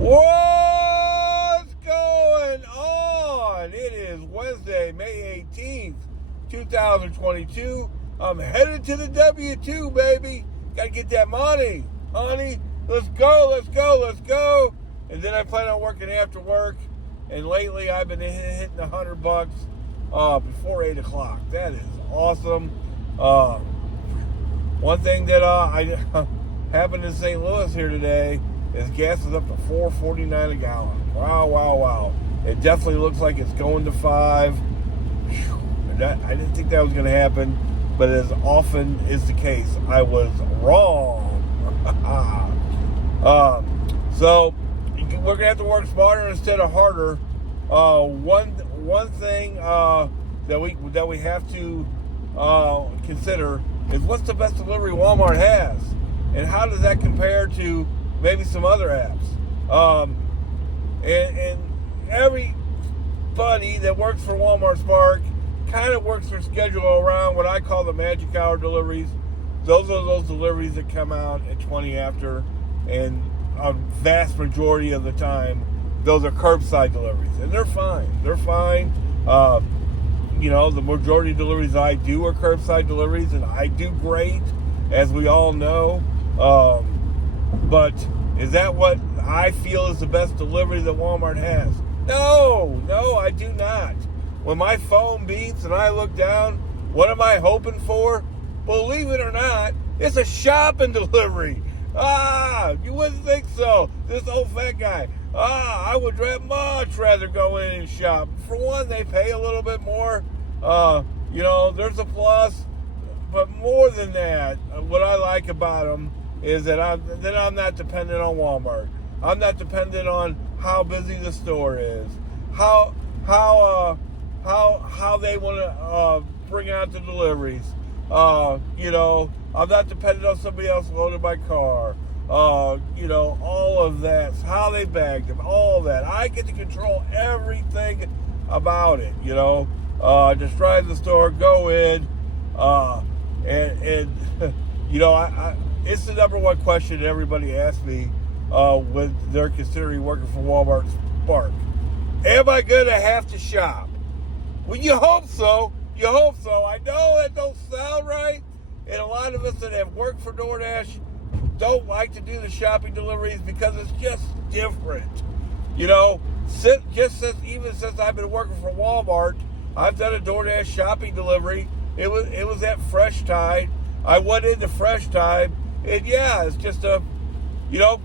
What's going on? It is Wednesday, May 18th, 2022. I'm headed to the W-2, baby. Got to get that money, honey. Let's go. And then I plan on working after work. And lately I've been hitting $100 before 8 o'clock. That is awesome. One thing that I happened in St. Louis here today is gas is up to $4.49 a gallon. Wow. It definitely looks like it's going to $5. I didn't think that was going to happen, but as often is the case, I was wrong. So we're going to have to work smarter instead of harder. One thing that we have to consider is what's the best delivery Walmart has, and how does that compare to maybe some other apps. And everybody that works for Walmart Spark kind of works their schedule around what I call the magic hour deliveries. Those are those deliveries that come out at 20 after, and a vast majority of the time, those are curbside deliveries, and they're fine. The majority of deliveries I do are curbside deliveries, and I do great, as we all know. But is that what I feel is the best delivery that Walmart has? No, I do not. When my phone beeps and I look down, what am I hoping for? Believe it or not, it's a shopping delivery. You wouldn't think so. This old fat guy. I would much rather go in and shop. For one, they pay a little bit more. There's a plus. But more than that, what I like about them is that I'm not dependent on Walmart. I'm not dependent on how busy the store is, how they want to bring out the deliveries. I'm not dependent on somebody else loading my car. All of that, how they bagged them, all that. I get to control everything about it. Just drive the store, go in, it's the number one question that everybody asks me when they're considering working for Walmart Spark. Am I going to have to shop? Well, you hope so. I know that don't sound right, and a lot of us that have worked for DoorDash don't like to do the shopping deliveries because it's just different. Since I've been working for Walmart, I've done a DoorDash shopping delivery. It was at Fresh Tide. I went into Fresh Tide, and it's just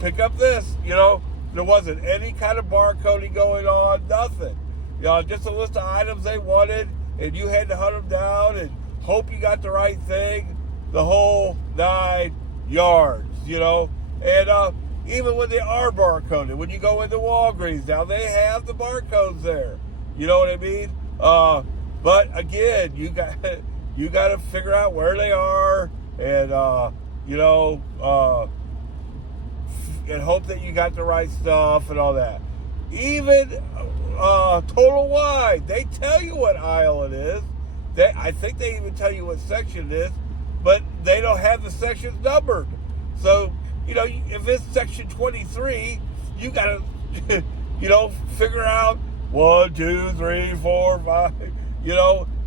pick up this. There wasn't any kind of barcoding going on, nothing. Just a list of items they wanted, and you had to hunt them down and hope you got the right thing, the whole 9 yards, And even when they are barcoded, when you go into Walgreens, now they have the barcodes there. You know what I mean? But again, you got to figure out where they are, and and hope that you got the right stuff and all that. Even Total Wine, they tell you what aisle it is. I think they even tell you what section it is, but they don't have the sections numbered. So, if it's section 23, you got to, figure out 1, 2, 3, 4, 5,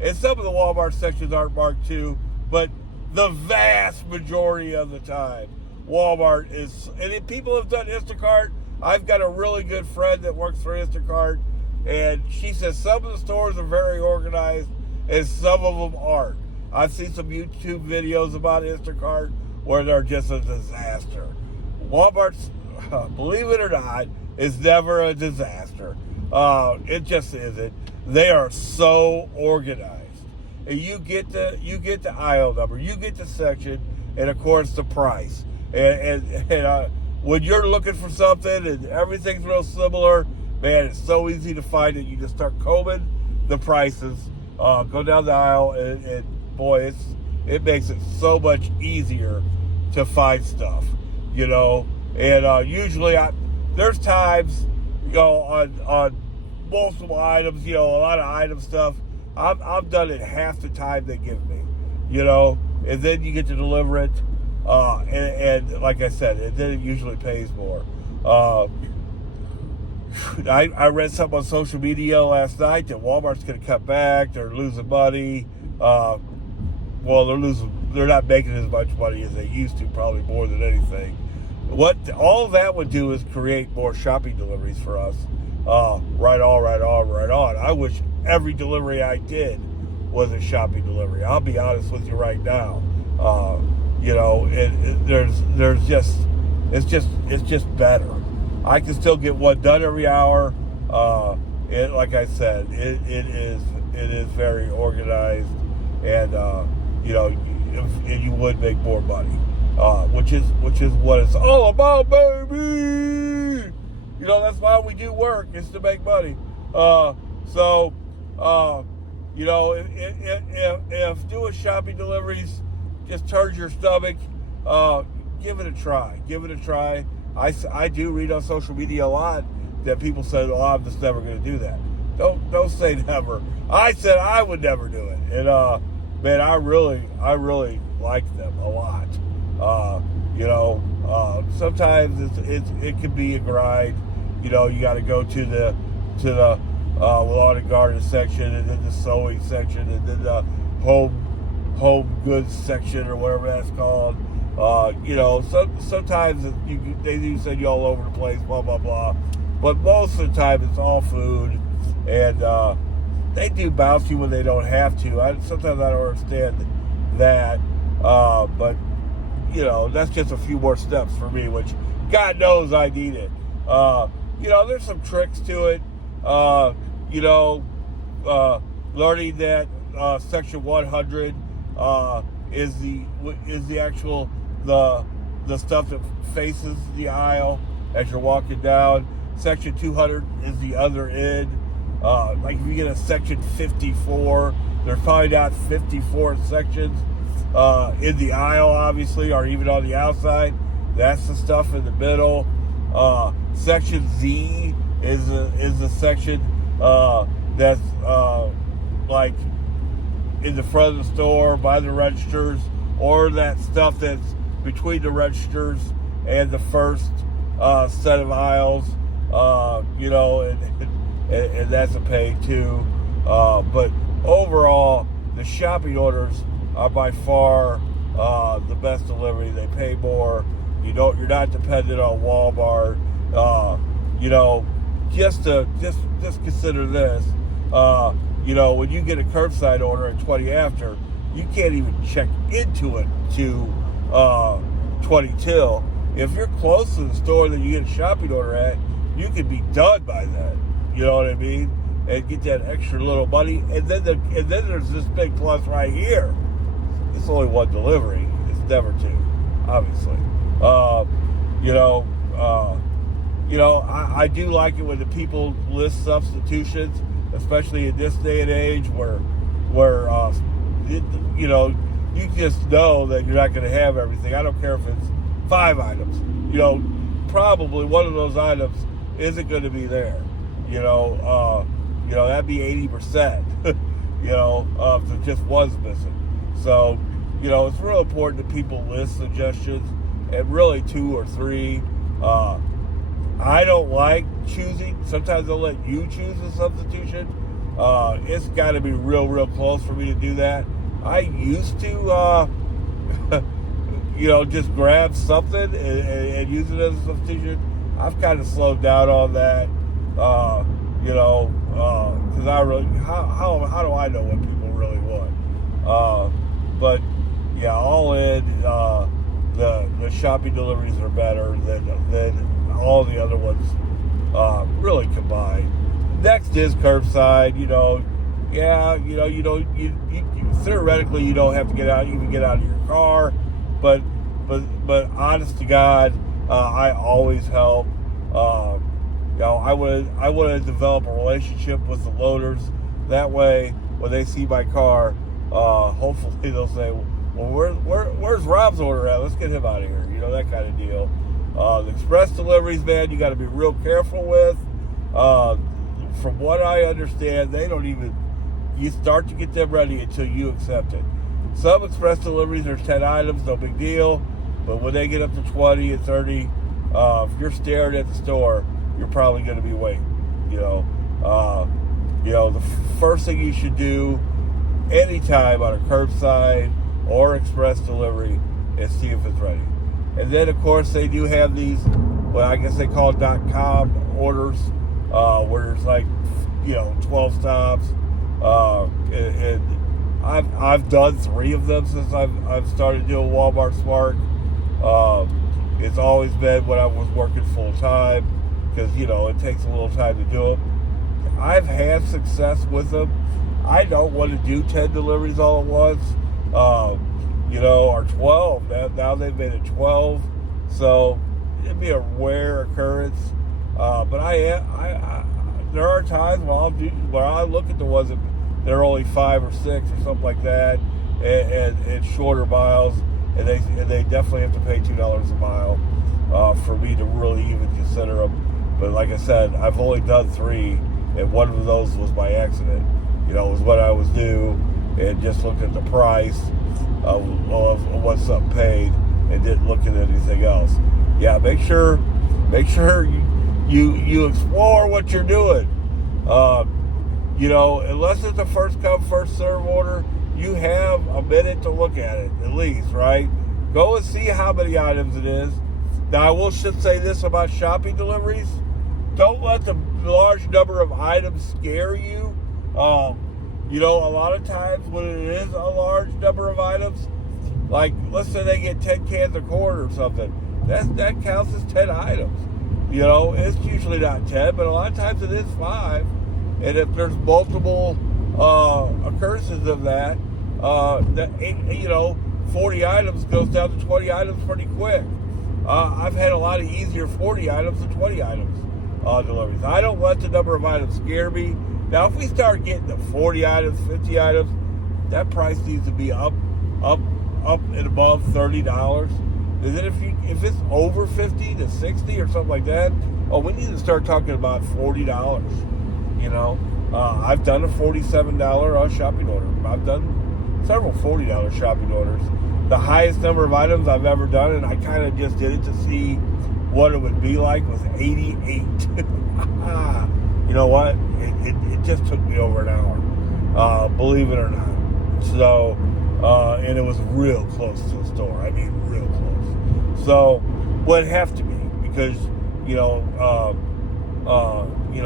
and some of the Walmart sections aren't marked too, but the vast majority of the time, Walmart is, and if people have done Instacart, I've got a really good friend that works for Instacart, and she says some of the stores are very organized and some of them aren't. I've seen some YouTube videos about Instacart where they're just a disaster. Walmart's, believe it or not, is never a disaster. It just isn't. They are so organized. And you get the aisle number, you get the section, and of course the price. And when you're looking for something and everything's real similar, man, it's so easy to find it. You just start combing the prices, go down the aisle, and boy, it makes it so much easier to find stuff, And usually, there's times, on multiple items, a lot of item stuff, I've done it half the time they give me, and then you get to deliver it, and like I said, then it usually pays more. I read something on social media last night that Walmart's going to cut back. They're losing money. Well, they're not making as much money as they used to, probably more than anything. What all that would do is create more shopping deliveries for us. Right on. I wish every delivery I did was a shopping delivery. I'll be honest with you right now. It's just better. I can still get one done every hour. Like I said, it is very organized, and and you would make more money, which is what it's all about, baby. That's why we do work, is to make money. If doing shopping deliveries just turns your stomach, give it a try. I do read on social media a lot that people say, "Oh, I'm just never going to do that." Don't say never. I said I would never do it, and man, I really like them a lot. Sometimes it can be a grind. You got to go to the lawn and garden section, and then the sewing section, and then the home goods section, or whatever that's called. Sometimes they do send you all over the place, blah blah blah, but most of the time it's all food, and they do bounce you when they don't have to. Sometimes I don't understand that, but that's just a few more steps for me, which God knows I need it. There's some tricks to it. Learning that section 100 is the actual the stuff that faces the aisle as you're walking down. Section 200 is the other end. Like if you get a section 54, there's probably not 54 sections in the aisle, obviously, or even on the outside. That's the stuff in the middle. Section Z is the section that's like in the front of the store by the registers, or that stuff that's between the registers and the first set of aisles. And that's a pay too. But overall, the shopping orders are by far the best delivery. They pay more. You're not dependent on Walmart. Just consider this. When you get a curbside order at 20 after, you can't even check into it to 20 till. If you're close to the store that you get a shopping order at, you can be done by then. You know what I mean? And get that extra little money. And then there's this big plus right here. It's only one delivery. It's never two, obviously. I do like it when the people list substitutions, especially in this day and age where you just know that you're not going to have everything. I don't care if it's 5 items. Probably one of those items isn't going to be there. That'd be 80%. If it just was missing. So, it's real important that people list suggestions, and really 2 or 3. I don't like choosing. Sometimes they'll let you choose a substitution. It's got to be real close for me to do that. I used to, just grab something and use it as a substitution. I've kind of slowed down on that, because I really, how do I know what people really want? But yeah, all in, the shopping deliveries are better than all the other ones, really combined. Next is curbside. Theoretically you don't have to get out of your car, but honest to God, I always help. I want to develop a relationship with the loaders. That way, when they see my car, hopefully they'll say, "Well, where's Rob's order at? Let's get him out of here." That kind of deal. The express deliveries, man, you got to be real careful with. From what I understand, you start to get them ready until you accept it. Some express deliveries are 10 items, no big deal. But when they get up to 20 and 30, if you're staring at the store, you're probably going to be waiting. The first thing you should do anytime on a curbside or express delivery is see if it's ready. And then, of course, they do have these, what I guess they call .com orders, where there's like, 12 stops. And I've done 3 of them since I've started doing Walmart Smart. It's always been when I was working full time, because it takes a little time to do them. I've had success with them. I don't want to do 10 deliveries all at once, or 12. Now they've made it 12, so it'd be a rare occurrence. But there are times when I look at the ones that they're only 5 or 6 or something like that, and shorter miles, and they definitely have to pay $2 a mile for me to really even consider them. But like I said, I've only done 3, and one of those was by accident. It was what I was due, and just looked at the price of what something paid, and didn't look at anything else. Yeah, make sure you explore what you're doing. Unless it's a first come, first serve order, you have a minute to look at it, at least, right? Go and see how many items it is. Now, I will should say this about shopping deliveries. Don't let the large number of items scare you. A lot of times when it is a large number of items, like let's say they get 10 cans of corn or something, that counts as 10 items. It's usually not 10, but a lot of times it is 5. And if there's multiple occurrences of that 40 items goes down to 20 items pretty quick. I've had a lot of easier 40 items than 20 items deliveries. I don't let the number of items scare me. Now, if we start getting to 40 items, 50 items, that price needs to be up and above $30. And then if it's over 50 to 60 or something like that, we need to start talking about $40. I've done a $47 shopping order. I've done several $40 shopping orders. The highest number of items I've ever done, and I kind of just did it to see what it would be like, was 88. You know what? It just took me over an hour, believe it or not. So, and it was real close to the store. I mean, real close. So, would have to be, because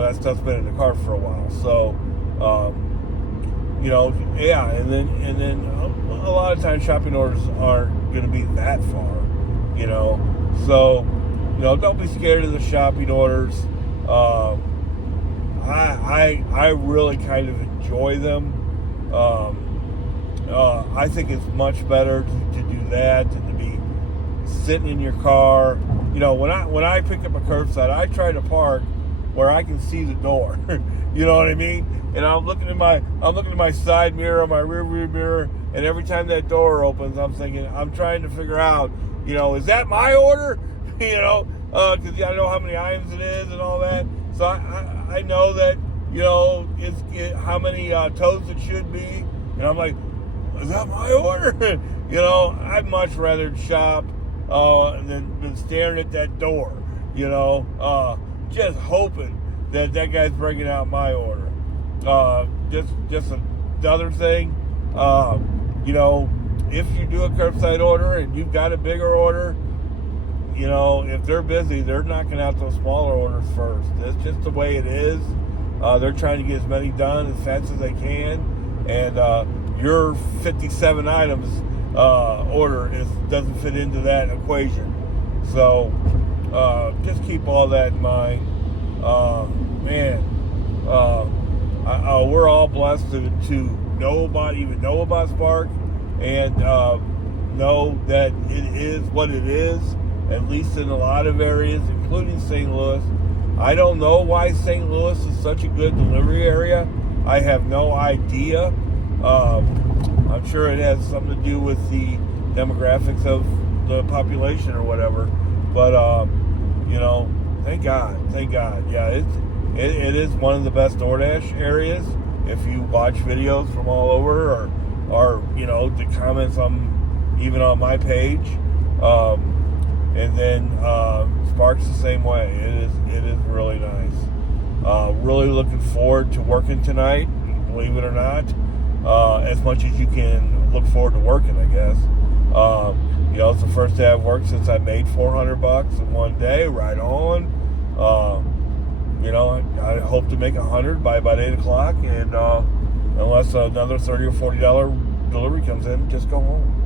that stuff's been in the car for a while. So, yeah, and then a lot of times shopping orders aren't going to be that far, So, don't be scared of the shopping orders. I really kind of enjoy them. I think it's much better to do that than to be sitting in your car. When I pick up a curbside, I try to park where I can see the door. You know what I mean? And I'm looking at my side mirror, my rear view mirror, and every time that door opens, I'm trying to figure out, is that my order? Because I know how many items it is and all that. So I know that, it's how many toes it should be. And I'm like, is that my order? I'd much rather shop than staring at that door, just hoping that guy's bringing out my order. Just another thing, if you do a curbside order and you've got a bigger order, if they're busy, they're knocking out those smaller orders first. That's just the way it is. They're trying to get as many done as fast as they can, and your 57 items order doesn't fit into that equation. So just keep all that in mind. We're all blessed to know about Spark, and know that it is what it is, at least in a lot of areas, including St. Louis. I don't know why St. Louis is such a good delivery area. I have no idea. I'm sure it has something to do with the demographics of the population or whatever. But, thank God. Yeah, it is one of the best DoorDash areas. If you watch videos from all over, or the comments even on my page. And then Spark's the same way. It is really nice. really looking forward to working tonight, believe it or not, as much as you can look forward to working, I guess. It's the first day I've worked since I made $400 in one day, right on. I hope to make 100 by about 8 o'clock, and unless another $30 or $40 delivery comes in, just go home.